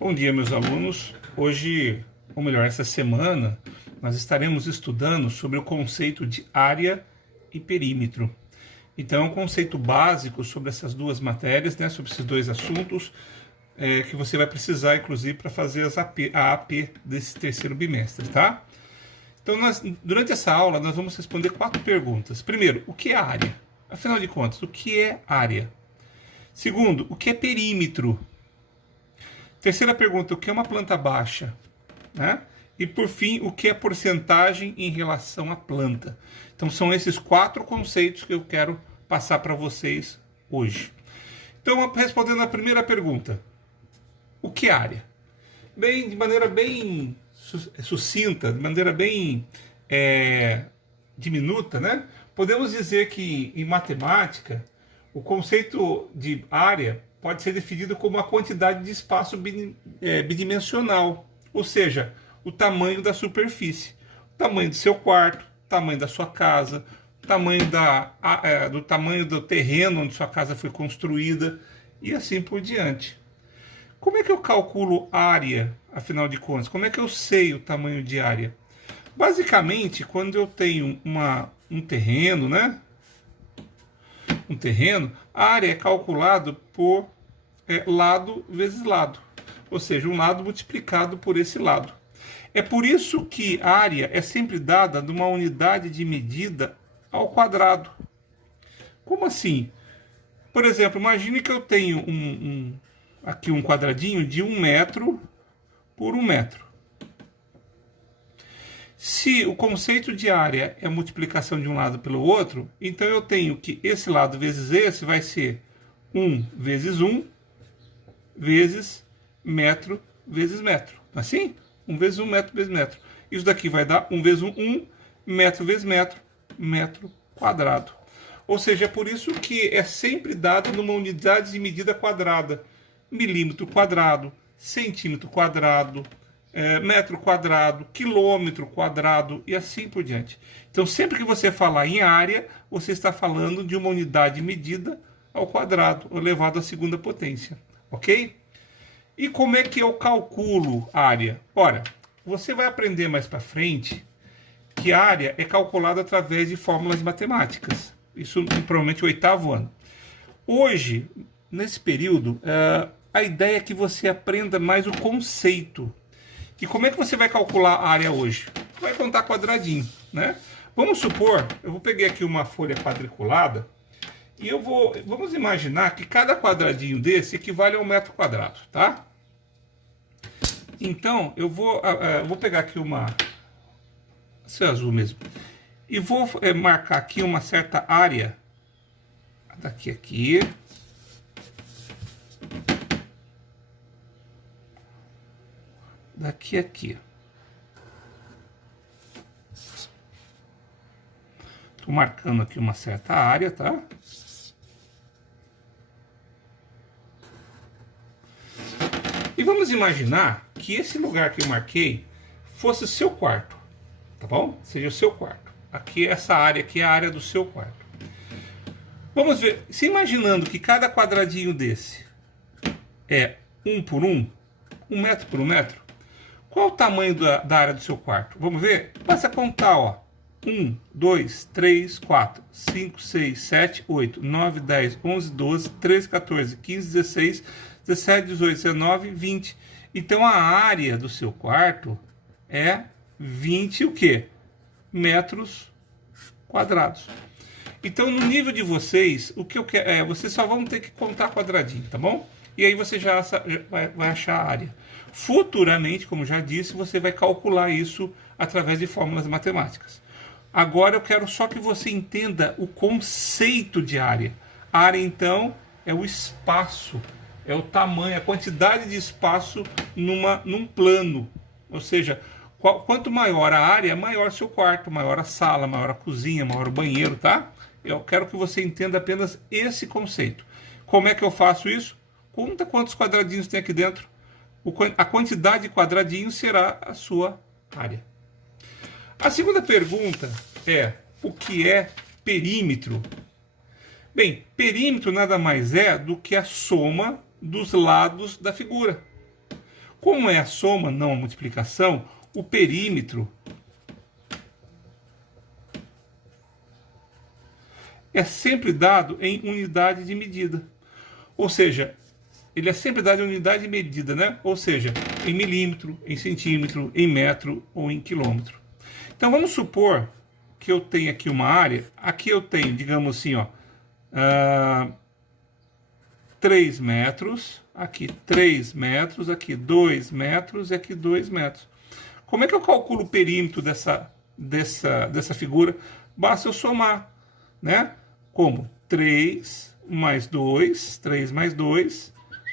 Bom dia, meus alunos. Hoje, ou melhor, essa semana, nós estaremos estudando sobre o conceito de área e perímetro. Então, é um conceito básico sobre essas duas matérias, né, sobre esses dois assuntos, que você vai precisar, inclusive, para fazer a AP desse terceiro bimestre, tá? Então, durante essa aula, nós vamos responder 4 perguntas. Primeiro, o que é área? Afinal de contas, o que é área? Segundo, o que é perímetro? Terceira pergunta, o que é uma planta baixa? Né? E por fim, o que é porcentagem em relação à planta? Então são esses 4 conceitos que eu quero passar para vocês hoje. Então, respondendo a primeira pergunta, o que é área? De maneira bem sucinta, de maneira bem diminuta, né? Podemos dizer que em matemática, o conceito de área pode ser definido como a quantidade de espaço bidimensional, ou seja, o tamanho da superfície, o tamanho do seu quarto, o tamanho da sua casa, o tamanho do tamanho do terreno onde sua casa foi construída e assim por diante. Como é que eu calculo área, afinal de contas? Como é que eu sei o tamanho de área? Basicamente, quando eu tenho um terreno, né? Um terreno, a área é calculado por lado vezes lado, ou seja, um lado multiplicado por esse lado. É por isso que a área é sempre dada numa unidade de medida ao quadrado. Como assim? Por exemplo, imagine que eu tenho aqui um quadradinho de 1 metro por 1 metro. Se o conceito de área é a multiplicação de um lado pelo outro, então eu tenho que esse lado vezes esse vai ser 1 vezes 1 vezes metro vezes metro. Assim? 1 vezes 1, metro vezes metro. Isso daqui vai dar 1 vezes 1, 1, metro vezes metro, metro quadrado. Ou seja, é por isso que é sempre dado numa unidade de medida quadrada. Milímetro quadrado, centímetro quadrado, metro quadrado, quilômetro quadrado e assim por diante. Então, sempre que você falar em área, você está falando de uma unidade medida ao quadrado, elevado à segunda potência, ok? E como é que eu calculo área? Ora, você vai aprender mais para frente que a área é calculada através de fórmulas matemáticas. Isso provavelmente o 8º ano. Hoje, nesse período, a ideia é que você aprenda mais o conceito. E como é que você vai calcular a área hoje? Vai contar quadradinho, né? Vamos supor, eu vou pegar aqui uma folha quadriculada e vamos imaginar que cada quadradinho desse equivale a 1 metro quadrado, tá? Então, eu vou pegar aqui esse azul mesmo, e vou marcar aqui uma certa área, daqui a aqui, daqui a aqui. Estou marcando aqui uma certa área, tá? E vamos imaginar que esse lugar que eu marquei fosse o seu quarto, tá bom? Seja o seu quarto. Aqui, essa área aqui é a área do seu quarto. Vamos ver, se imaginando que cada quadradinho desse é 1 por 1, 1 metro por 1 metro, qual o tamanho da área do seu quarto? Vamos ver? Basta contar, ó. 1, 2, 3, 4, 5, 6, 7, 8, 9, 10, 11, 12, 13, 14, 15, 16, 17, 18, 19, 20. Então a área do seu quarto é 20 o quê? Metros quadrados. Então no nível de vocês, o que eu quero vocês só vão ter que contar quadradinho, tá bom? E aí você já vai achar a área. Futuramente, como já disse, você vai calcular isso através de fórmulas matemáticas. Agora eu quero só que você entenda o conceito de área. A área, então, é o espaço, é o tamanho, a quantidade de espaço num plano. Ou seja, quanto maior a área, maior seu quarto, maior a sala, maior a cozinha, maior o banheiro, tá? Eu quero que você entenda apenas esse conceito. Como é que eu faço isso? Conta quantos quadradinhos tem aqui dentro. A quantidade de quadradinhos será a sua área. A segunda pergunta é: o que é perímetro? Bem, perímetro nada mais é do que a soma dos lados da figura. Como é a soma, não a multiplicação, o perímetro é sempre dado em unidade de medida. Ou seja, ele é sempre dado em unidade de medida, né? Ou seja, em milímetro, em centímetro, em metro ou em quilômetro. Então vamos supor que eu tenho aqui uma área, aqui eu tenho, digamos assim, ó, 3 metros, aqui 3 metros, aqui 2 metros e aqui 2 metros. Como é que eu calculo o perímetro dessa figura? Basta eu somar, né? Como? 3 mais 2, 3 mais 2,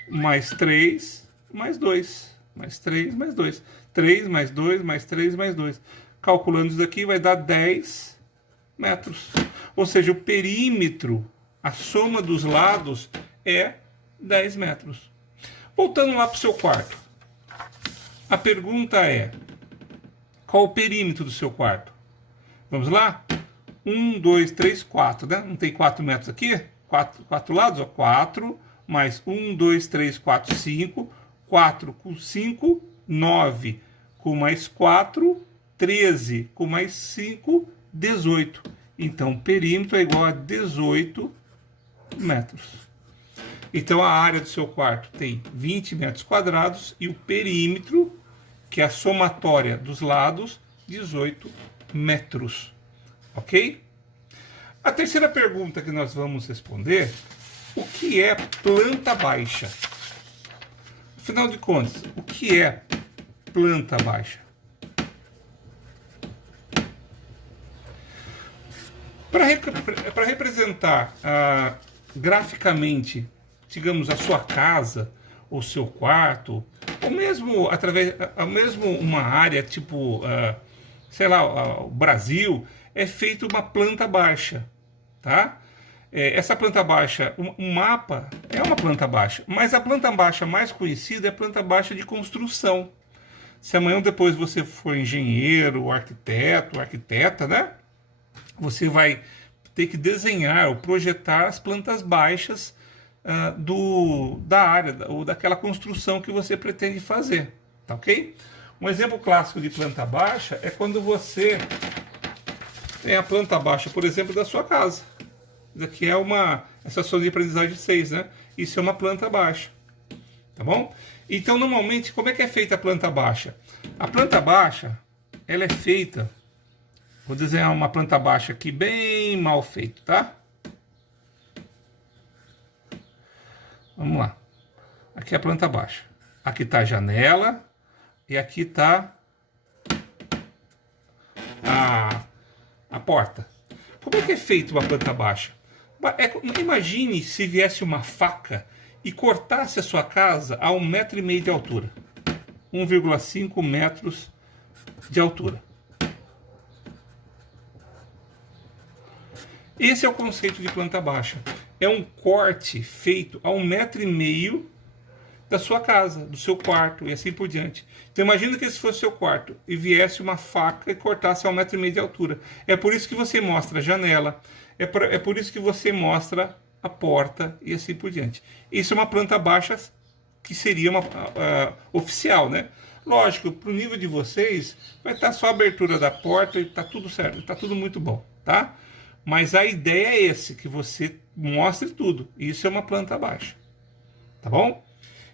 mais 3, mais 2, mais 3, mais 2. 3 mais 2, mais 3, mais 2. Calculando isso daqui vai dar 10 metros. Ou seja, o perímetro, a soma dos lados é 10 metros. Voltando lá para o seu quarto. A pergunta é, qual o perímetro do seu quarto? Vamos lá? 1, 2, 3, 4, né? Não tem 4 metros aqui? 4 lados, ó. 4 mais 1, 2, 3, 4, 5. 4 com 5, 9. Com mais 4, 13. Com mais 5, 18. Então, o perímetro é igual a 18 metros. Então, a área do seu quarto tem 20 metros quadrados e o perímetro, que é a somatória dos lados, 18 metros. Ok? A terceira pergunta que nós vamos responder: o que é planta baixa? Afinal de contas, o que é planta baixa? Para representar graficamente, digamos, a sua casa, ou seu quarto, ou mesmo uma área tipo, sei lá, o Brasil, é feita uma planta baixa, tá? Essa planta baixa, um mapa é uma planta baixa, mas a planta baixa mais conhecida é a planta baixa de construção. Se amanhã ou depois você for engenheiro, arquiteto, arquiteta, né? Você vai ter que desenhar ou projetar as plantas baixas da área ou daquela construção que você pretende fazer, tá ok? Um exemplo clássico de planta baixa é quando você tem a planta baixa, por exemplo, da sua casa. Isso aqui é essa sua de aprendizagem 6, né? Isso é uma planta baixa, tá bom? Então, normalmente, como é que é feita a planta baixa? A planta baixa, ela é feita... Vou desenhar uma planta baixa aqui bem mal feito, tá? Vamos lá. Aqui é a planta baixa. Aqui está a janela e aqui está a porta. Como é que é feita uma planta baixa? Imagine se viesse uma faca e cortasse a sua casa a 1,5 m de altura. 1,5 metros de altura. Esse é o conceito de planta baixa. É um corte feito a 1,5 m da sua casa, do seu quarto e assim por diante. Então imagina que esse fosse o seu quarto e viesse uma faca e cortasse a 1,5 m de altura. É por isso que você mostra a janela, é por isso que você mostra a porta e assim por diante. Isso é uma planta baixa que seria uma oficial, né? Lógico, para o nível de vocês, vai estar só a abertura da porta e está tudo certo, está tudo muito bom, tá? Mas a ideia é que você mostre tudo. Isso é uma planta baixa. Tá bom?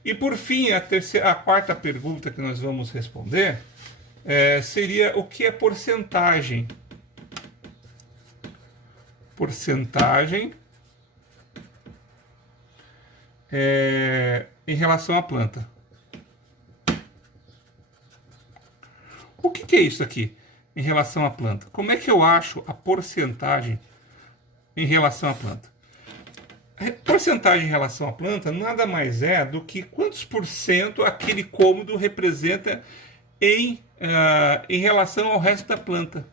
E por fim, a quarta pergunta que nós vamos responder seria: o que é porcentagem? Porcentagem em relação à planta. O que é isso aqui? Em relação à planta. Como é que eu acho a porcentagem em relação à planta? A porcentagem em relação à planta nada mais é do que quantos por cento aquele cômodo representa em relação ao resto da planta.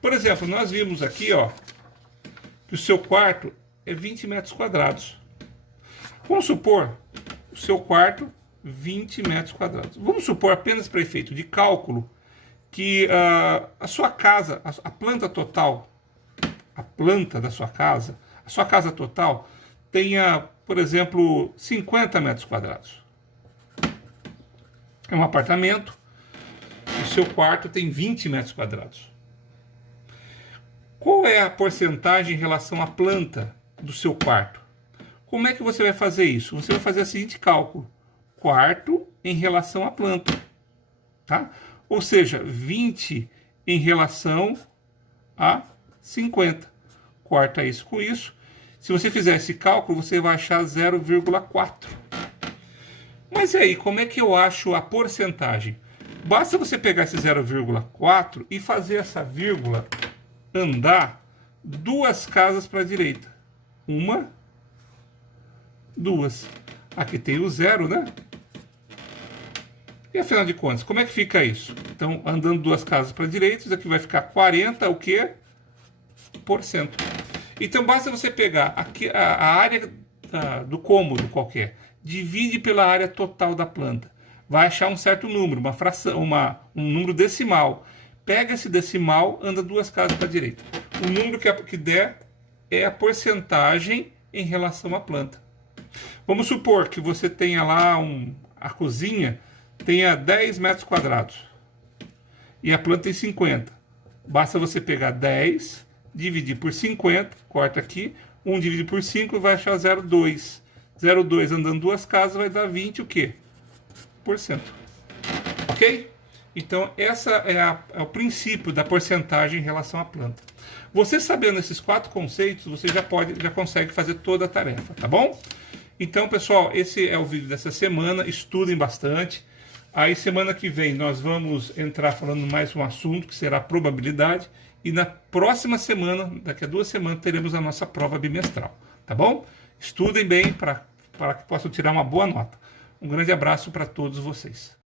Por exemplo, nós vimos aqui, ó, que o seu quarto é 20 metros quadrados. Vamos supor o seu quarto 20 metros quadrados. Vamos supor, apenas para efeito de cálculo, que a sua casa, a planta total, a planta da sua casa, a sua casa total tenha, por exemplo, 50 metros quadrados. é um apartamento, o seu quarto tem 20 metros quadrados. Qual é a porcentagem em relação à planta do seu quarto? Como é que você vai fazer isso? Você vai fazer o seguinte cálculo: quarto em relação à planta, tá? Ou seja, 20 em relação a 50. Corta isso com isso. Se você fizer esse cálculo, você vai achar 0,4. Mas e aí, como é que eu acho a porcentagem? Basta você pegar esse 0,4 e fazer essa vírgula andar 2 casas para a direita. 1, 2. Aqui tem o 0, né? E afinal de contas, como é que fica isso? Então, andando 2 casas para a direita, isso aqui vai ficar 40, o quê? Por cento. Então, basta você pegar aqui a área do cômodo qualquer, divide pela área total da planta. Vai achar um certo número, uma fração, um número decimal. Pega esse decimal, anda 2 casas para a direita. O número que der é a porcentagem em relação à planta. Vamos supor que você tenha lá a cozinha tenha 10 metros quadrados e a planta tem 50. Basta você pegar 10, dividir por 50, corta aqui, 1 dividido por 5 vai achar 0,2. 0,2 andando 2 casas vai dar 20 o quê? Por cento. Ok? Então, essa é o princípio da porcentagem em relação à planta. Você sabendo esses 4 conceitos, você já consegue fazer toda a tarefa, tá bom? Então, pessoal, esse é o vídeo dessa semana. Estudem bastante. Aí, semana que vem, nós vamos entrar falando mais um assunto, que será a probabilidade. E na próxima semana, daqui a 2 semanas, teremos a nossa prova bimestral, tá bom? Estudem bem para que possam tirar uma boa nota. Um grande abraço para todos vocês.